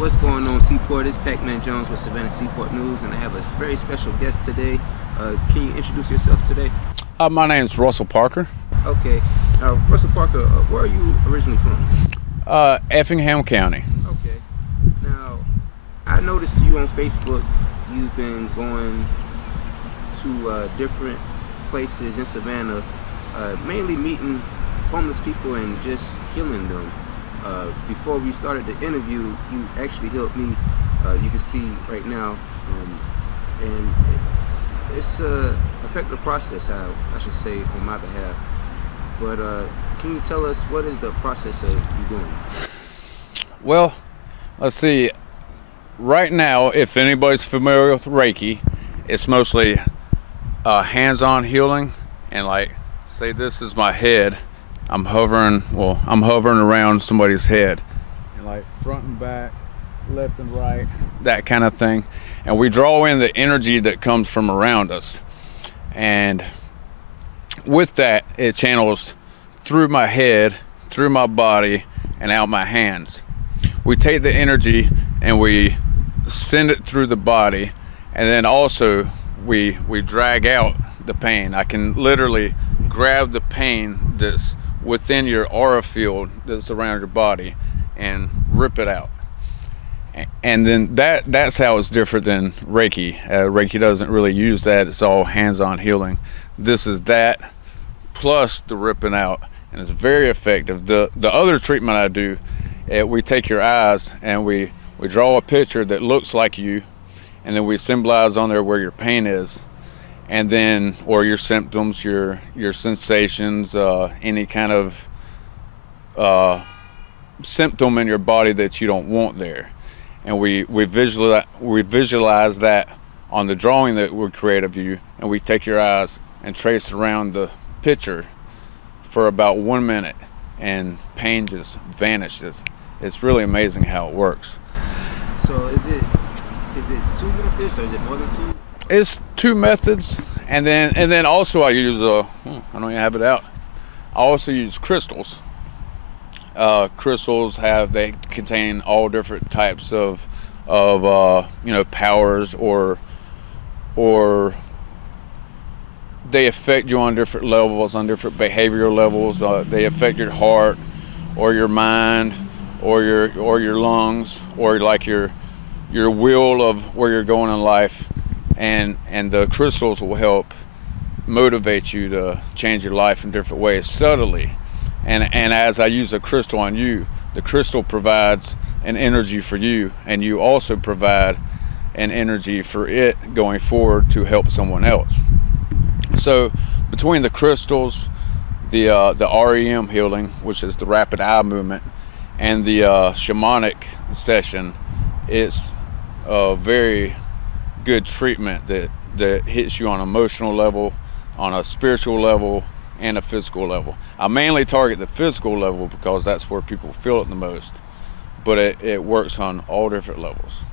What's going on, Seaport? It's Pacman Jones with Savannah Seaport News, and I have a very special guest today. Can you introduce yourself today? My name is Russell Parker. Okay. Russell Parker, where are you originally from? Effingham County. Okay. Now, I noticed you on Facebook. You've been going to different places in Savannah, mainly meeting homeless people and just healing them. Before we started the interview, you actually helped me. You can see right now, and it's a effective process, I should say, on my behalf. But can you tell us what is the process of you doing? Well, let's see. Right now, if anybody's familiar with Reiki, it's mostly hands-on healing, and like, say this is my head. I'm hovering around somebody's head, and like front and back, left and right, that kind of thing. And we draw in the energy that comes from around us. And with that, it channels through my head, through my body, and out my hands. We take the energy and we send it through the body, and then also we drag out the pain. I can literally grab the pain that's within your aura field that's around your body and rip it out. And then that's how it's different than Reiki. Reiki doesn't really use that. It's all hands-on healing. This is that plus the ripping out, and it's very effective. The other treatment I do, we take your eyes and we draw a picture that looks like you, and then we symbolize on there where your pain is, and then, or your symptoms, your sensations, any kind of symptom in your body that you don't want there. And we visualize that on the drawing that we create of you, and we take your eyes and trace around the picture for about 1 minute, and pain just vanishes. It's really amazing how it works. So is it 2 methods, or is it more than 2? It's 2 methods, and then also I use I don't even have it out. I also use crystals. Crystals they contain all different types of powers, or they affect you on different levels, on different behavioral levels. They affect your heart, or your mind, or your lungs, or like your will of where you're going in life. And the crystals will help motivate you to change your life in different ways, subtly. And as I use a crystal on you, the crystal provides an energy for you, and you also provide an energy for it going forward to help someone else. So between the crystals, the REM healing, which is the rapid eye movement, and the shamanic session, it's a very good treatment that hits you on an emotional level, on a spiritual level, and a physical level. I mainly target the physical level because that's where people feel it the most, but it works on all different levels.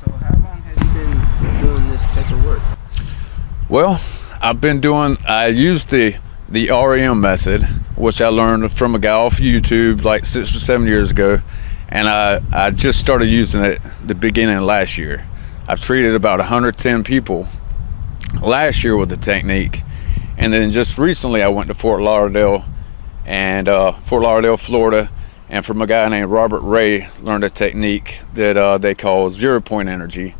So how long have you been doing this type of work? Well, I used the REM method, which I learned from a guy off YouTube like 6 or 7 years ago, and I just started using it the beginning of last year. I've treated about 110 people last year with the technique, and then just recently I went to Fort Lauderdale, Florida, and from a guy named Robert Ray learned a technique that they call 0-point energy.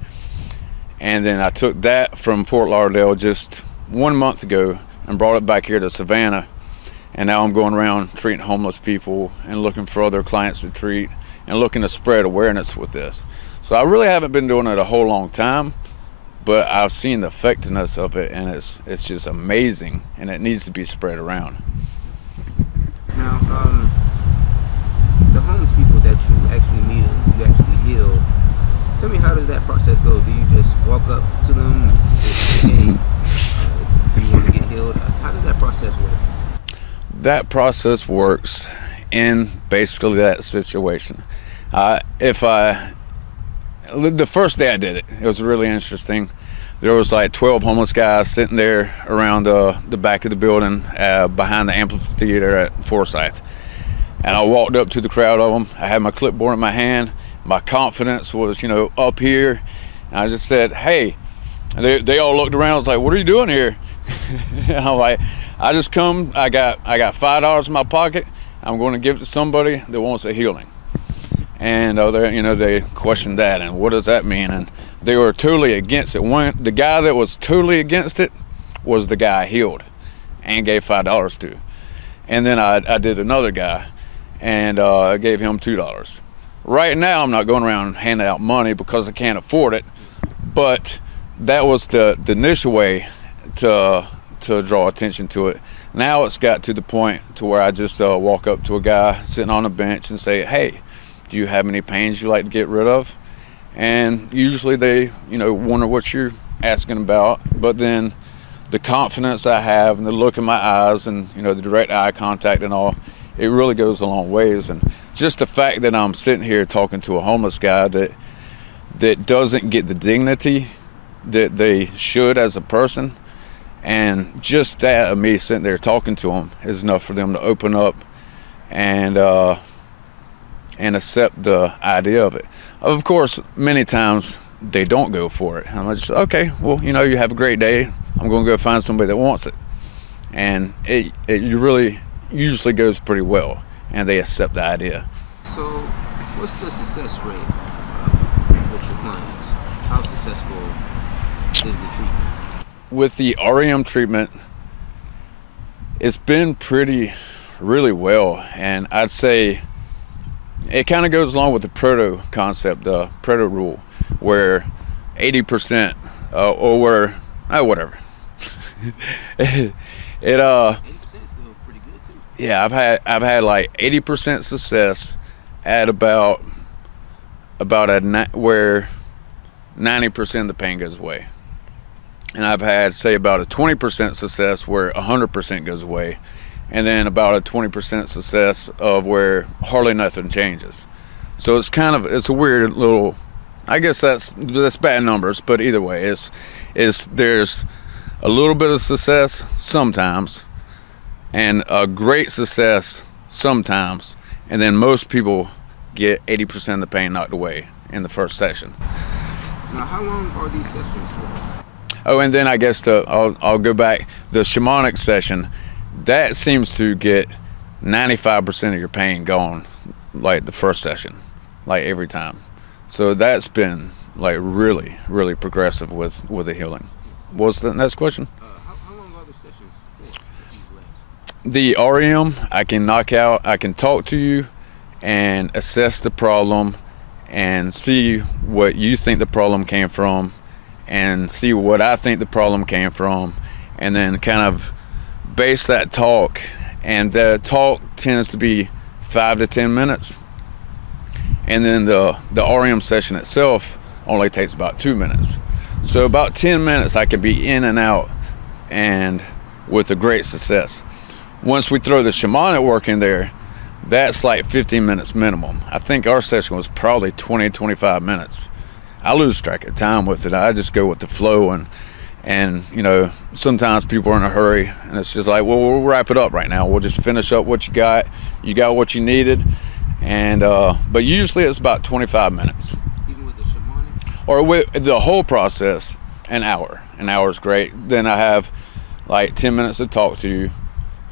And then I took that from Fort Lauderdale just 1 month ago and brought it back here to Savannah, and now I'm going around treating homeless people and looking for other clients to treat and looking to spread awareness with this. So I really haven't been doing it a whole long time, but I've seen the effectiveness of it, and it's just amazing, and it needs to be spread around. Now, the homeless people that you actually meet and you actually heal, tell me, how does that process go? Do you just walk up to them and say, hey, do you want to get healed? How does that process work? That process works in basically that situation. The first day I did it, it was really interesting. There was like 12 homeless guys sitting there around the back of the building behind the amphitheater at Forsyth. And I walked up to the crowd of them. I had my clipboard in my hand, my confidence was, you know, up here. And I just said, hey, they all looked around. I was like, what are you doing here? And I'm like, I just come, I got $5 in my pocket. I'm going to give it to somebody that wants a healing. And they questioned that, and what does that mean? And they were totally against it. The guy that was totally against it was the guy I healed and gave $5 to. And then I did another guy, and I gave him $2. Right now, I'm not going around handing out money because I can't afford it, but that was the initial way to draw attention to it. Now it's got to the point to where I just walk up to a guy sitting on a bench and say, hey, do you have any pains you like to get rid of? And usually they, wonder what you're asking about. But then the confidence I have and the look in my eyes and, the direct eye contact and all, it really goes a long ways. And just the fact that I'm sitting here talking to a homeless guy that doesn't get the dignity that they should as a person, and just that of me sitting there talking to them is enough for them to open up and accept the idea of it. Of course, many times they don't go for it. I'm just, okay, well, you have a great day. I'm going to go find somebody that wants it. And it really usually goes pretty well, and they accept the idea. So what's the success rate with your clients? How successful is the treatment? With the REM treatment, it's been really well. And I'd say it kind of goes along with the proto concept, the proto rule, where 80% or where whatever. 80% is still pretty good too. Yeah, I've had like 80% success at about where 90% of the pain goes away, and I've had say about a 20% success where 100% goes away, and then about a 20% success of where hardly nothing changes. So it's a weird little, I guess that's bad numbers, but either way, there's a little bit of success sometimes and a great success sometimes, and then most people get 80% of the pain knocked away in the first session. Now, how long are these sessions for? Oh, and then I guess I'll go back. The shamanic session, that seems to get 95% of your pain gone, like the first session, like every time. So that's been like really, really progressive with the healing. What's the next question? How long are the sessions for? The REM, I can knock out, I can talk to you and assess the problem and see what you think the problem came from and see what I think the problem came from, and then kind of base that talk. And the talk tends to be 5 to 10 minutes, and then the REM session itself only takes about 2 minutes. So about 10 minutes I could be in and out, and with a great success. Once we throw the shamanic work in there, that's like 15 minutes minimum. I think our session was probably 20-25 minutes. I lose track of time with it. I just go with the flow, and sometimes people are in a hurry, and it's just like, well, we'll wrap it up right now. We'll just finish up what you got. You got what you needed, and but usually it's about 25 minutes. Even with the shamanic? Or with the whole process, an hour. An hour is great. Then I have like 10 minutes to talk to you,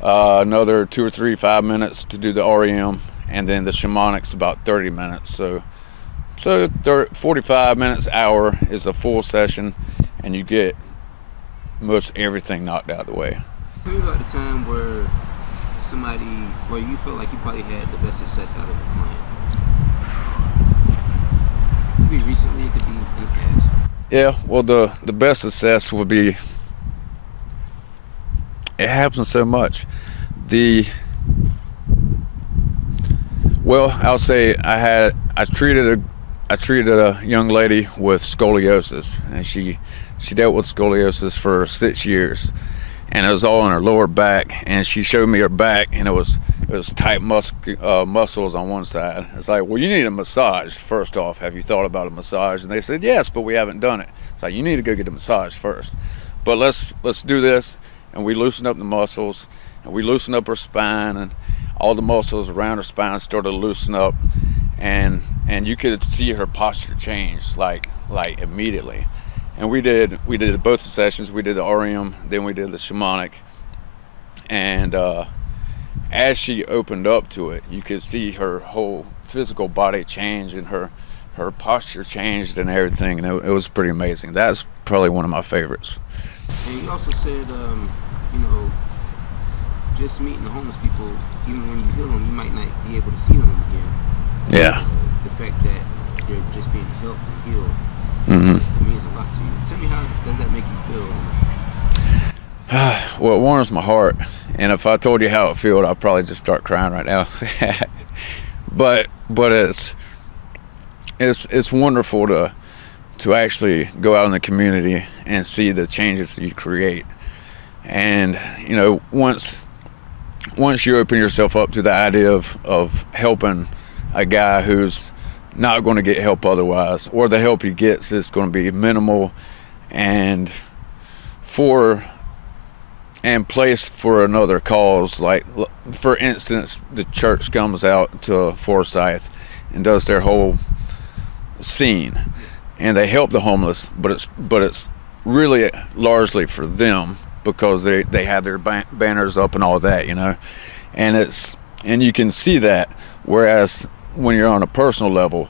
another 2 or 3, 5 minutes to do the REM, and then the shamanic's about 30 minutes. So 45 minutes, hour is a full session, and you get most everything knocked out of the way. Tell me about the time where you felt like you probably had the best success out of the client. It could be recently, it could be in the past. Yeah, well, the best success would be, it happens so much. I'll say I treated a young lady with scoliosis, and she dealt with scoliosis for 6 years, and it was all in her lower back. And she showed me her back, and it was tight muscles on one side. It's like, well, you need a massage first off. Have you thought about a massage? And they said yes, but we haven't done it. It's like, you need to go get a massage first. But let's do this. And we loosened up the muscles, and we loosened up her spine, and all the muscles around her spine started to loosen up. and you could see her posture change like immediately. And we did both the sessions. We did the REM, then we did the shamanic, and as she opened up to it, you could see her whole physical body change, and her posture changed and everything, and it was pretty amazing. That's probably one of my favorites. And you also said, just meeting the homeless people, even when you heal them, you might not be able to see them again. Yeah. The fact that they're just being helped and healed, Mm-hmm. it means a lot to you. Tell me, how does that make you feel? Well, it warms my heart, and if I told you how it felt, I'd probably just start crying right now. but it's wonderful to actually go out in the community and see the changes that you create. And once you open yourself up to the idea of helping a guy who's not going to get help otherwise, or the help he gets is going to be minimal and placed for another cause, like for instance, the church comes out to Forsyth and does their whole scene, and they help the homeless, but it's really largely for them, because they have their banners up and all that, and you can see that. Whereas when you're on a personal level,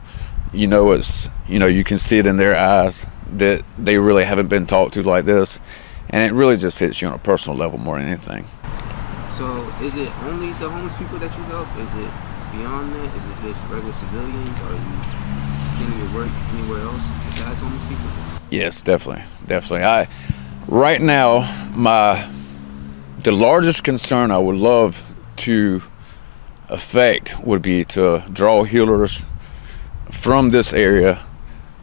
you can see it in their eyes that they really haven't been talked to like this, and it really just hits you on a personal level more than anything. So is it only the homeless people that you help? Is it beyond that? Is it just regular civilians? Are you extending your work anywhere else besides homeless people? Yes, definitely. Right now, the largest concern I would love to affect would be to draw healers from this area,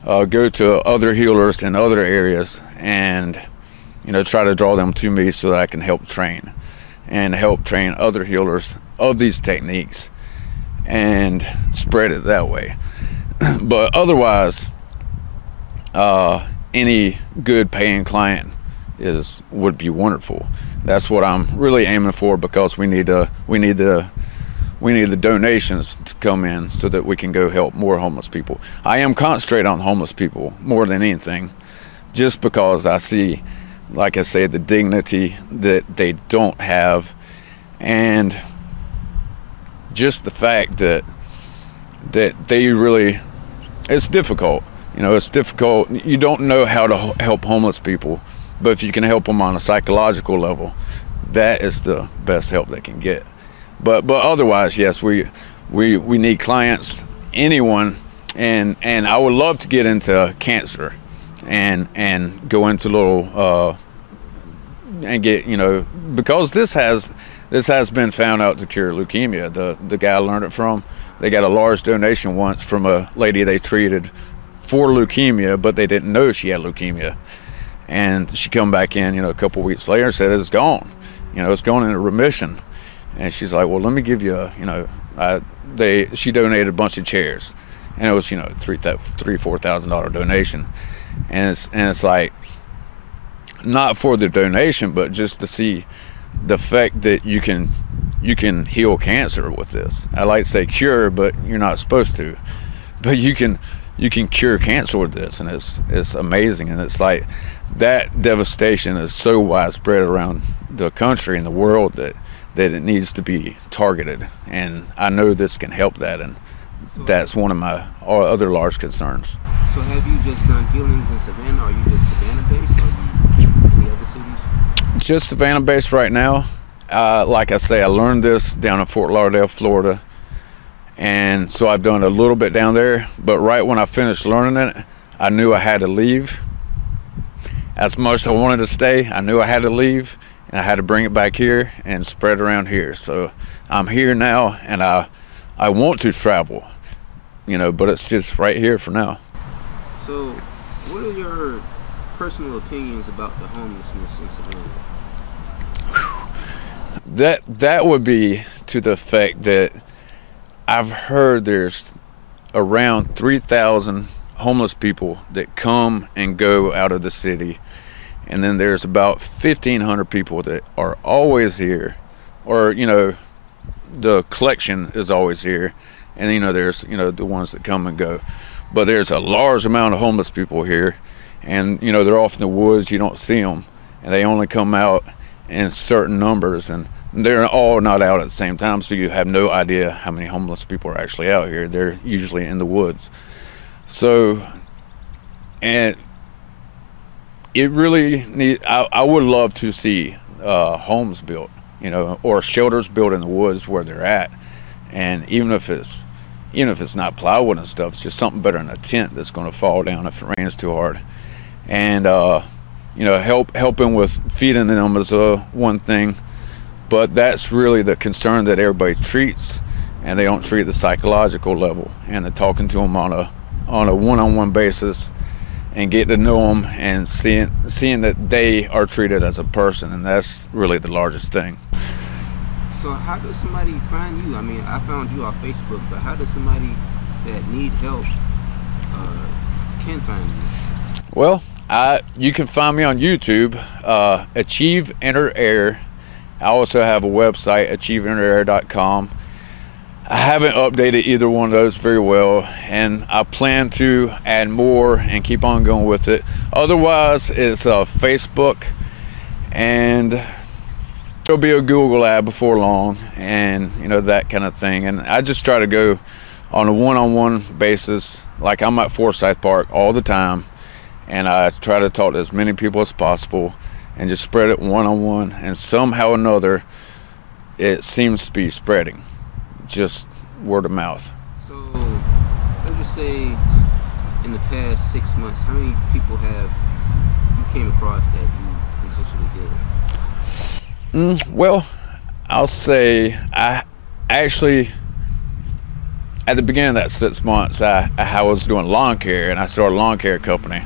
go to other healers in other areas, and try to draw them to me so that I can help train other healers of these techniques and spread it that way. But otherwise, any good paying client would be wonderful. That's what I'm really aiming for, because we need the donations to come in so that we can go help more homeless people. I am concentrating on homeless people more than anything, just because I see, like I say, the dignity that they don't have, and just the fact that they really, it's difficult. It's difficult. You don't know how to help homeless people, but if you can help them on a psychological level, that is the best help they can get. But otherwise, yes, we need clients, anyone, and I would love to get into cancer and go into little and get, because this has been found out to cure leukemia. The guy I learned it from, they got a large donation once from a lady they treated for leukemia, but they didn't know she had leukemia, and she come back in a couple weeks later and said it's gone. It's gone into remission. And she's like, well, let me give you she donated a bunch of chairs, and it was $3,000-4,000 donation, and it's like, not for the donation, but just to see the fact that you can heal cancer with this. I like to say cure, but you're not supposed to, but you can cure cancer with this, and it's amazing. And it's like, that devastation is so widespread around the country and the world that it needs to be targeted, and I know this can help that, and that's one of my other large concerns. So have you just done healings in Savannah, or are you just Savannah based, or are you any other cities? Just Savannah based right now. Like I say, I learned this down in Fort Lauderdale, Florida, and so I've done a little bit down there, but right when I finished learning it, I knew I had to leave. As much as I wanted to stay, I knew I had to leave, and I had to bring it back here and spread around here. So I'm here now, and I want to travel, but it's just right here for now. So what are your personal opinions about the homelessness in Savannah? That would be to the fact that I've heard there's around 3,000 homeless people that come and go out of the city, and then there's about 1,500 people that are always here, or the collection is always here, and there's the ones that come and go, but there's a large amount of homeless people here, and they're off in the woods. You don't see them, and they only come out in certain numbers, and they're all not out at the same time, so you have no idea how many homeless people are actually out here. They're usually in the woods. So, and it really I would love to see homes built, or shelters built in the woods where they're at, and even if it's not plywood and stuff, it's just something better than a tent that's going to fall down if it rains too hard. And helping with feeding them is one thing, but that's really the concern that everybody treats, and they don't treat the psychological level, and they're talking to them on a one-on-one basis and getting to know them and seeing that they are treated as a person, and that's really the largest thing. So how does somebody find you? I mean, I found you on Facebook, but how does somebody that need help can find you? Well, you can find me on YouTube, Achieve Enter Air. I also have a website, achieveenterAir.com. I haven't updated either one of those very well, and I plan to add more and keep on going with it. Otherwise, it's Facebook, and there'll be a Google ad before long, and that kind of thing. And I just try to go on a one-on-one basis. Like, I'm at Forsyth Park all the time, and I try to talk to as many people as possible and just spread it one-on-one, and somehow or another it seems to be spreading, just word of mouth. So let's just say in the past 6 months, how many people have you came across that you essentially healed? Well, I'll say I actually, at the beginning of that 6 months, I was doing lawn care, and I started a lawn care company.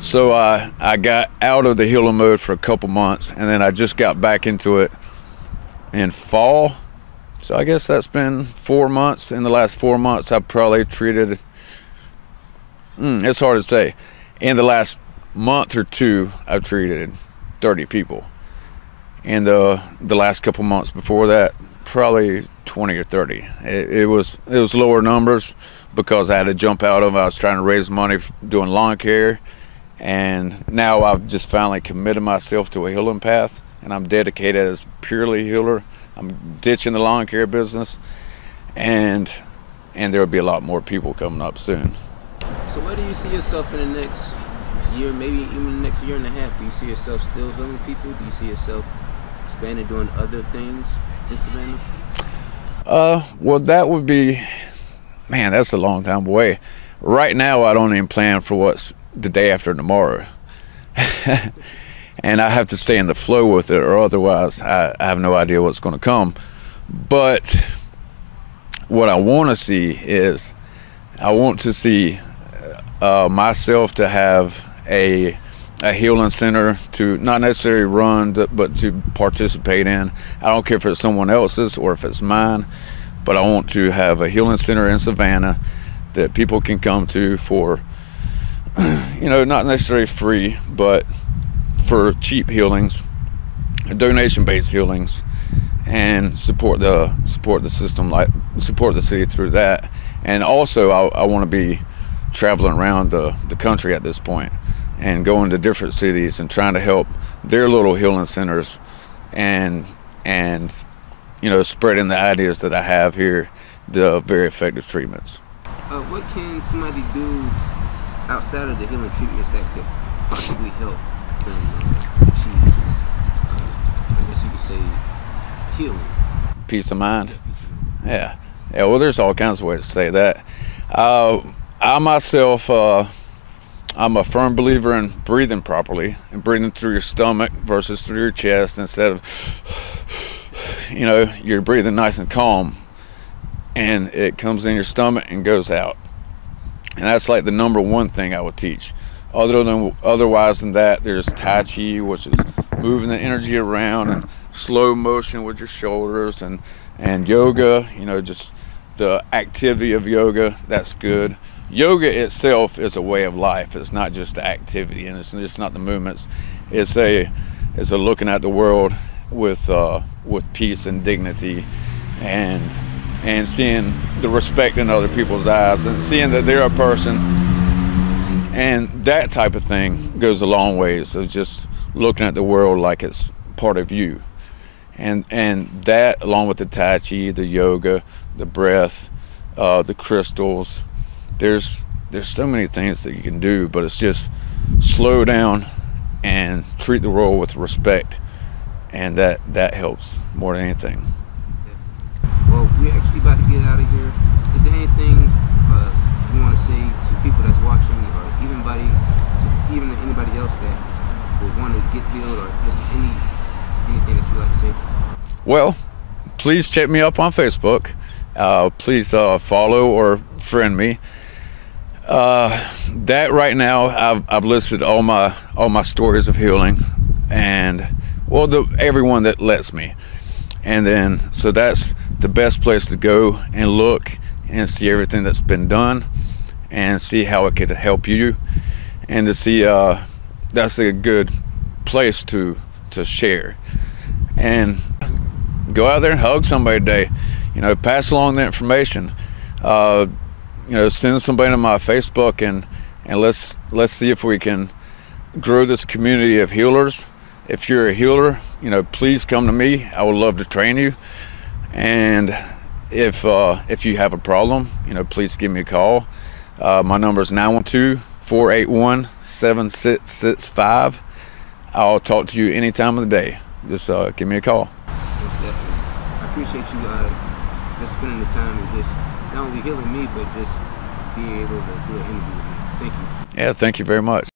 So I got out of the healing mode for a couple months, and then I just got back into it in fall. So I guess that's been 4 months. In the last 4 months, I've probably treated, it's hard to say. In the last month or two, I've treated 30 people. And the last couple months before that, probably 20 or 30. It was lower numbers because I had to jump out of it. I was trying to raise money doing lawn care. And now I've just finally committed myself to a healing path, and I'm dedicated as purely healer. I'm ditching the lawn care business, and there'll be a lot more people coming up soon. So where do you see yourself in the next year, maybe even the next year and a half? Do you see yourself still healing people? Do you see yourself expanding, doing other things in Savannah? Well, that would be, man, that's a long time away. Right now, I don't even plan for what's the day after tomorrow. And I have to stay in the flow with it, or otherwise I have no idea what's going to come. But what I want to see is, I want to see myself to have a healing center to not necessarily run, but to participate in. I don't care if it's someone else's or if it's mine, but I want to have a healing center in Savannah that people can come to for, not necessarily free, but for cheap healings, donation-based healings, and support the system, like support the city through that. And also, I want to be traveling around the country at this point, and going to different cities and trying to help their little healing centers, and spreading the ideas that I have here, the very effective treatments. What can somebody do outside of the healing treatments that could possibly help them achieve, I guess you could say, healing? Peace of mind. Yeah. Well, there's all kinds of ways to say that. I myself, I'm a firm believer in breathing properly and breathing through your stomach versus through your chest, instead of, you're breathing nice and calm, and it comes in your stomach and goes out. And that's like the number one thing I would teach. Otherwise than that, there's Tai Chi, which is moving the energy around, and slow motion with your shoulders, and yoga, just the activity of yoga, that's good. Yoga itself is a way of life. It's not just the activity, and it's just not the movements. It's a looking at the world with peace and dignity, and and seeing the respect in other people's eyes and seeing that they're a person, and that type of thing goes a long ways of just looking at the world like it's part of you. And that, along with the Tai Chi, the yoga, the breath, the crystals, there's so many things that you can do, but it's just slow down and treat the world with respect, and that helps more than anything. Well, we're actually about to get out of here. Is there anything you want to say to people that's watching, or even anybody else that would want to get healed, or just anything that you'd like to say? Well, please check me up on Facebook. Please follow or friend me. That right now, I've listed all my stories of healing, and well, everyone that lets me. And then, so that's the best place to go and look and see everything that's been done and see how it could help you, and to see that's a good place to share. And go out there and hug somebody today. You know, pass along the information. You know, send somebody to my Facebook, and let's see if we can grow this community of healers. If you're a healer, you know, please come to me. I would love to train you. And if you have a problem, you know, please give me a call. My number is 912-481-7665. I'll talk to you any time of the day. Just give me a call. Most definitely. I appreciate you just spending the time and just not only healing me, but just being able to do an interview with me. Thank you. Yeah, thank you very much.